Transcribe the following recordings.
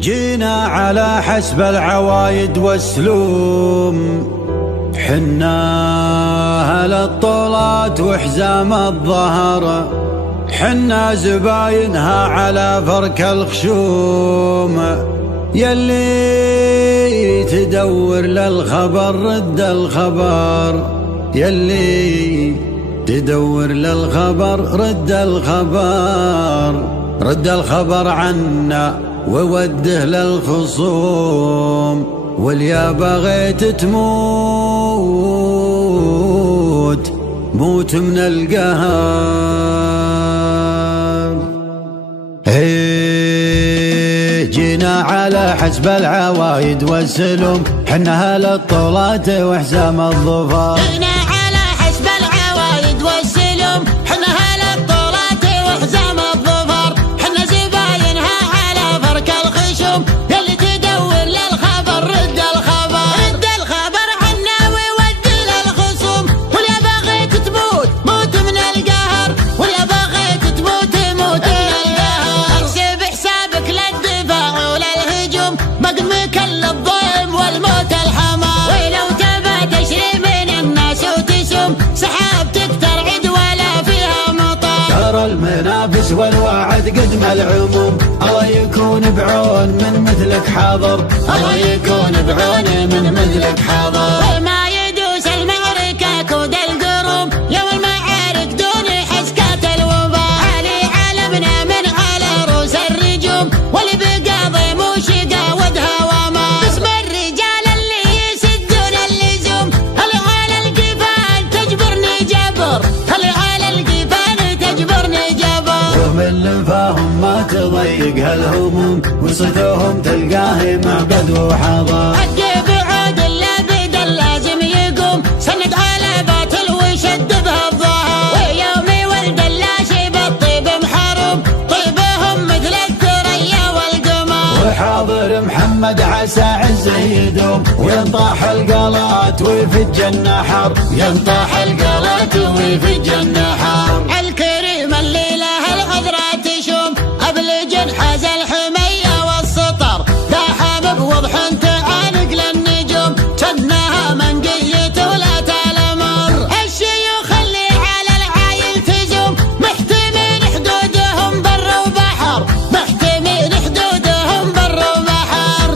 جينا على حسب العوايد والسلوم، حنا أهل الطولات وحزام الظهر، حنا زباينها على فرك الخشوم. يلي تدور للخبر رد الخبر، يلي تدور للخبر رد الخبر، رد الخبر عنا ووده للخصوم. واليا بغيت تموت موت من القهر. جينا على حسب العوايد والسلوم، حنا أهل الطولات وحزام الظفر. جينا على حسب العوايد والسلوم، حنا أهل الطولات وحزام الظفر، حنا زباينها على فرك الخشوم. يلي تدور للخبر رد الخبر، رد الخبر عنا وودي للخصوم. واليا بغيت تموت موت من القهر، واليا بغيت تموت موت من القهر. احسب حسابك للدفاع وللهجوم، مقدمك للظلم والموت الحمار. ولو تبى تشري من الناس وتسوم، سحابتك ترعد ولا فيها مطر. ترى المنافس والوعد قدم العموم، الله يكون بعون من مثلك حاضر، الله يكون بعون من مثلك حاضر. وما يدوس المعركة كود القروم، يوم المعارك دون حسكات الوباء. علي علمنا من على رؤوس الرجوم، واللي بقى ضيم وشقا ودها وما. باسم الرجال اللي يسدون اللزوم، هل على القفال تجبرني جبر، هل على القفال تجبرني جبر. ومن لفاهم ما تضيق هالهموم، وصدوهم تلقاه معبد وحضر. حقي بعود اللابد اللازم يقوم، سند على باطل وشد بها الظهر. ويومي ولد اللاشي بالطيب محروم، طيبهم مثل الثريا والقمر. وحاضر محمد عسى عزه يدوم، وينطاح القلات ويفج النحر، ينطاح القلات ويفج النحر. الكريم اللي له العذرة تشوم، أبلج حاز الحمية والسطر. لا حابب وضح تعانق للنجوم، جنها منقية ولا تلمر. الشيوخ اللي على العايل تزوم، محتمين حدودهم بر وبحر، محتمين حدودهم بر وبحر.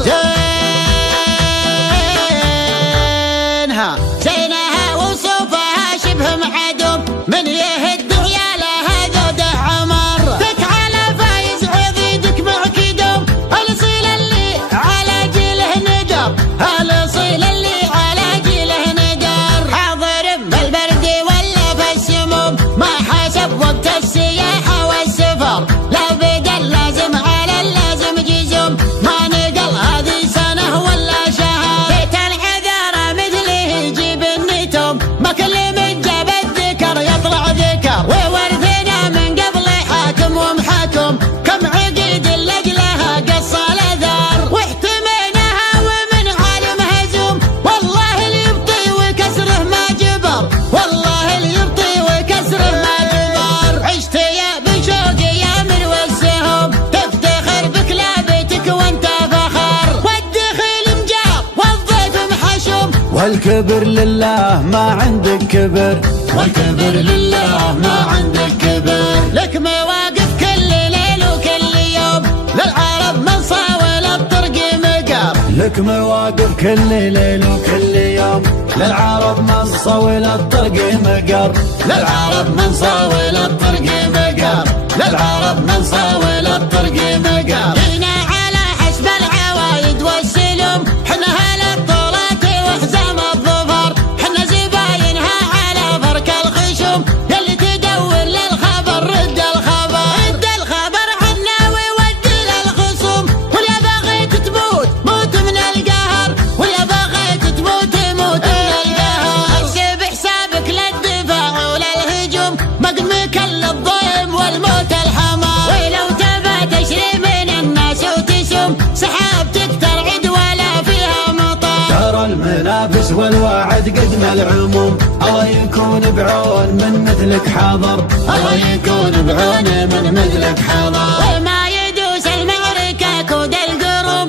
زينها وصوفها شبه معدوم، من يهد عيالها ذوده عمر. ذك على فايز عضيدك معكدوم، الاصيل اللي على جيله ندر، الاصيل اللي على جيله ندر. حاضر بالبرد ولا بالسموم، ما حسب وقت السياحة والسفر. لا بدل لازم على اللازم جزوم، ما نقل هذه سنة ولا شهر. بيت العذارى مثله يجيب النتوم، ما كل من جاب الذكر يطلع ذكر. وورثنا من قبل حاكم ومحاكم، كم عقيد لأجلها قص الأثر. واحتميناها ومن عالم هزوم، والله اللي يبطي وكسره ما جبر، والله اللي يبطي وكسره ما جبر. عشت يا بشوق يا من والسهوم، تفتخر بكلابتك وانت فخر. والدخيل مجار والضيف محشوم، والكبر لله ما عندك كبر، والكبر لله ما عندك كبر. لك مواقف كل ليل وكل يوم، للعرب من صاول الطرق مقر. لك مواقف كل ليل وكل يوم، للعرب من صول الطرق مقر، للعرب من صاول الطرق مقر، للعرب من صاول الطرق مقر. جينا على حسب العوايد والسلوم، حنا أهل الطولات وحزام الظفر، حنا زباينها على فرك الخشوم. يلي تدور للخبر رد الخبر، رد الخبر عنا وودي للخصوم. واليا بغيت تموت موت من القهر، واليا بغيت تموت موت من القهر. احسب حسابك للدفاع وللهجوم، مقدمك للظلم والموت الحمار. ولو تبى تشري من الناس وتسوم، سحابتك ترعد ولا فيها مطر. ترى المنافس والوعد قدم العموم، الله يكون بعون من مثلك حاضر، الله يكون بعون من مثلك حاضر. وما يدوس المعركة كود القروم،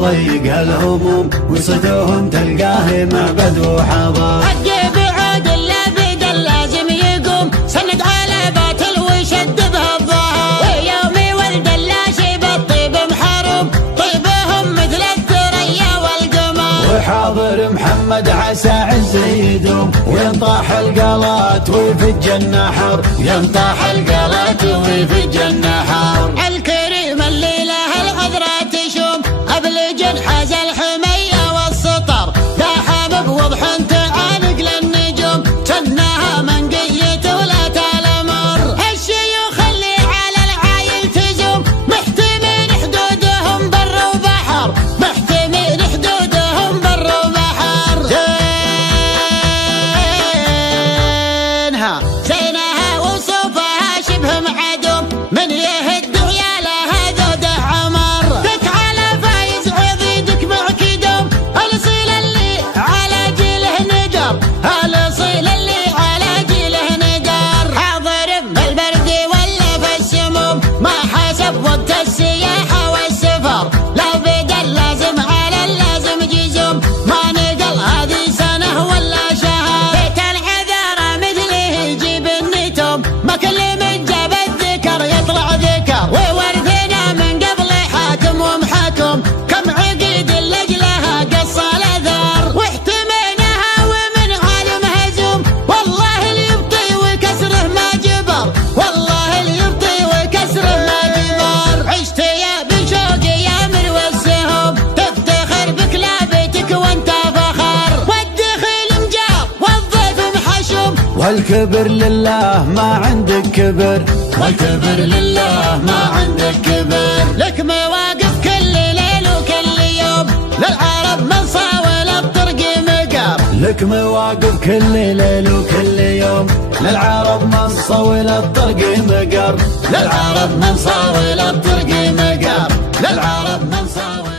تضيق الهموم، وصدوهم تلقاه معبد وحضر. حق بعود اللابد اللازم يقوم، سند على باطل وشد به الظهر، ويوم ولد اللاشي بالطيب محروم، طيبهم مثل الثريا والقمر. وحاضر محمد عسى عز يدوم، وينطاح القلات ويفج النحر، ينطاح القلات ويفج النحر. الكريم اللي له العذراء تشوم، أبلج حاز الحمية والسطر، داحم بوضح تعانق للنجوم، جنها منقية ولا تلمر. الشيوخ اللي على العايل تزوم، محتمين حدودهم بر وبحر، محتمين حدودهم بر وبحر. زينها وصوفها شبه معدوم، من يهد عيالها ذوده عمر. دك على فايز عضيدك معكدوم، الاصيل اللي على جيله نقر، الاصيل اللي على جيله نقر. حاضر بالبرد ولا في السموم، ما حسب وقت السياحة والسفر، لو بدا اللازم على اللازم جزوم، ما نقل هذه سنة ولا شهر. بيت العذارى مثله يجيب النتوم، ما كل من جاب الذكر يطلع ذكر، وورثنا من قبل حاكم ومحكم، كم عقيد لجلها قص الاثر. واحتميناها ومن عالم هزوم، والله اللي يبطي وكسره ما جبر، والله اللي يبطي وكسره ما جبر. عشت يا بشوق يا مروى السهوم، تفتخر بكلابتك وانت فخر، والدخيل مجاب والضيف محشوم، والكبر لله ما عندك كبر، والكبر لله ما عندك كبر. لك مواقف كل ليل وكل يوم، للعرب من صاول الطرق مقر، لك مواقف كل ليل وكل يوم، للعرب من صول الطرق مقر، للعرب من صاول الطرق مقر، للعرب من صاول